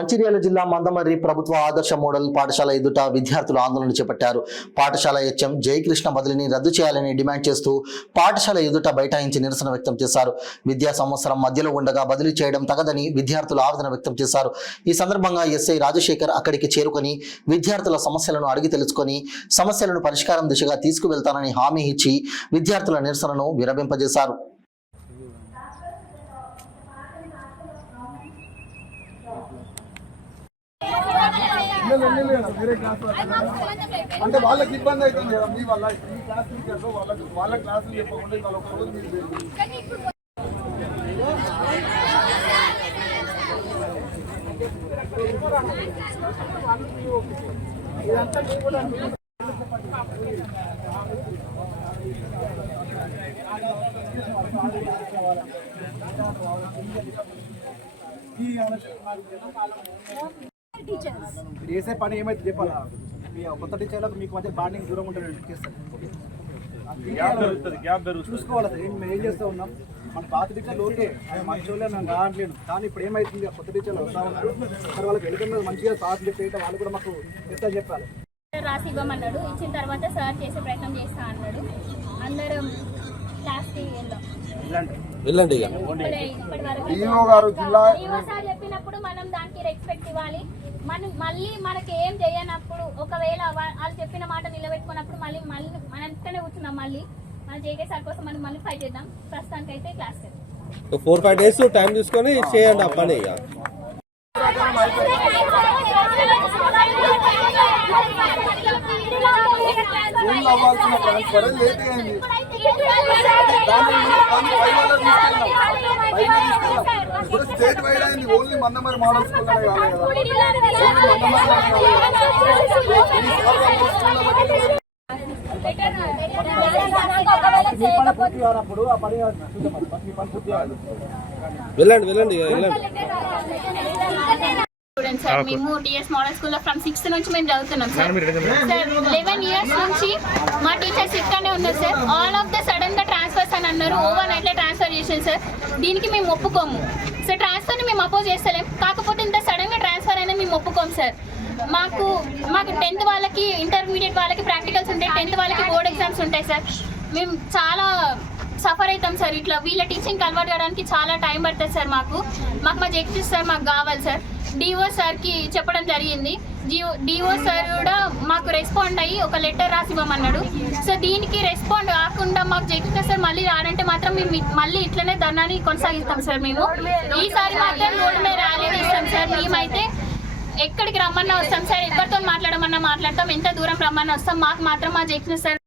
మంచిర్యాల జిల్లా మందమర్రి ప్రభుత్వ ఆదర్శ మోడల్ పాఠశాల ఎదుట విద్యార్థులు ఆందోళన చేపట్టారు. పాఠశాల హెచ్ఎం జయకృష్ణ బదిలీని రద్దు చేయాలని డిమాండ్ చేస్తూ పాఠశాల ఎదుట బైఠాయించి నిరసన వ్యక్తం చేశారు. విద్యా సంవత్సరం మధ్యలో ఉండగా బదిలీ చేయడం తగదని విద్యార్థులు ఆవేదన వ్యక్తం చేశారు. ఈ సందర్భంగా ఎస్ఐ రాజశేఖర్ అక్కడికి చేరుకొని విద్యార్థుల సమస్యలను అడిగి తెలుసుకొని సమస్యలను పరిష్కారం దిశగా తీసుకువెళ్తానని హామీ ఇచ్చి విద్యార్థుల నిరసనను విరమింపజేశారు. అంటే వాళ్ళకి ఇబ్బంది అవుతుంది కదా మీ వల్ల ఈ క్లాస్ టీచర్స్ వాళ్ళ క్లాసులు చెప్పకుండా వాళ్ళ ఒక రోజు మీరు చేసే పని ఏమైతే చెప్పాలా మీ కొత్త టీచర్లకు మీకు మధ్య బాండింగ్ దూరం ఉంటుంది చూసుకోవాలి. మేము ఏం చేస్తూ ఉన్నాం, మన పాత టీచర్లు ఓకే అది మంచి వాళ్ళే నేను రావట్లేను, కానీ ఇప్పుడు ఏమైతుంది కొత్త టీచర్లు వస్తూ ఉన్నారు. మరి వాళ్ళకి వెళ్తున్న మంచిగా సార్ చెప్పేట వాళ్ళు కూడా మాకు ఎంత చెప్పాలి. రాసి ఇవ్వమన్నాడు, ఇచ్చిన తర్వాత సార్ చేసే ప్రయత్నం చేస్తా అన్నాడు. అందరం క్లాస్కి వెళ్ళండి. సార్ చెప్పినప్పుడు మనం దానికి రెస్పెక్ట్ ఇవ్వాలి. మనం మళ్ళీ మనకి ఏం చేయనప్పుడు ఒకవేళ వాళ్ళు చెప్పిన మాట నిలబెట్టుకున్నప్పుడు మళ్ళీ మనం ఇక్కడనే కూర్చున్నాం. మళ్ళీ మన జేకే సార్ కోసం మనం మళ్ళీ ఫైట్ చేద్దాం. ప్రస్తుతానికి అయితే క్లాస్ 4-5 days టైం తీసుకొని చేయండి ఆ పని. అవ్వాల్సిన ట్రాన్స్ఫర్ లేట్ అయింది. ఇప్పుడు స్టేట్ వైడ్ అయింది. ఓన్లీ మందమరి మోడల్ స్కూల్ కాదు అప్పుడు ఆ పని వెళ్ళండి. సార్ మేము టీఎస్ మోడల్ స్కూల్లో ఫ్రమ్ 6th నుంచి మేము చదువుతున్నాం సార్. 11 years నుంచి మా టీచర్స్ ఇక్కడనే ఉన్నారు sir. All of the sudden గా ట్రాన్స్ఫర్స్ అని అన్నారు. ఓవర్ నైట్లో ట్రాన్స్ఫర్ చేసారు సార్. దీనికి మేము ఒప్పుకోము సార్. ట్రాన్స్ఫర్ని మేము అపోజ్ చేస్తలేం, కాకపోతే ఇంత సడన్ గా ట్రాన్స్ఫర్ అనేది మేము ఒప్పుకోము సార్. మాకు 10th వాళ్ళకి ఇంటర్మీడియట్ వాళ్ళకి ప్రాక్టికల్స్ ఉంటాయి, 10th వాళ్ళకి బోర్డ్ ఎగ్జామ్స్ ఉంటాయి సార్. మేము చాలా సఫర్ అవుతాం సార్. ఇట్లా వీళ్ళ టీచింగ్ అలవాటు కావడానికి చాలా టైం పడుతుంది సార్. మాకు మా జెక్టిస్ సార్ మాకు కావాలి సార్. డిఓ సార్కి చెప్పడం జరిగింది. డిఓ సార్ కూడా మాకు రెస్పాండ్ అయ్యి ఒక లెటర్ రాసి ఇవ్వమన్నాడు. సో దీనికి రెస్పాండ్ కాకుండా మాకు జెక్టిస్ సార్ మళ్ళీ రానంటే మాత్రం మేము మళ్ళీ ఇట్లనే ధర్నాన్ని కొనసాగిస్తాం సార్. మేము ఈసారి మాత్రం రోడ్డు మీద ర్యాలీ ఇస్తాం సార్. మేమైతే ఎక్కడికి రమ్మన్నా వస్తాం సార్. ఎవరితో మాట్లాడమన్నా మాట్లాడతాం, ఎంత దూరం రమ్మన్నా వస్తాం. మాకు మాత్రం మా జెక్టిస్ సార్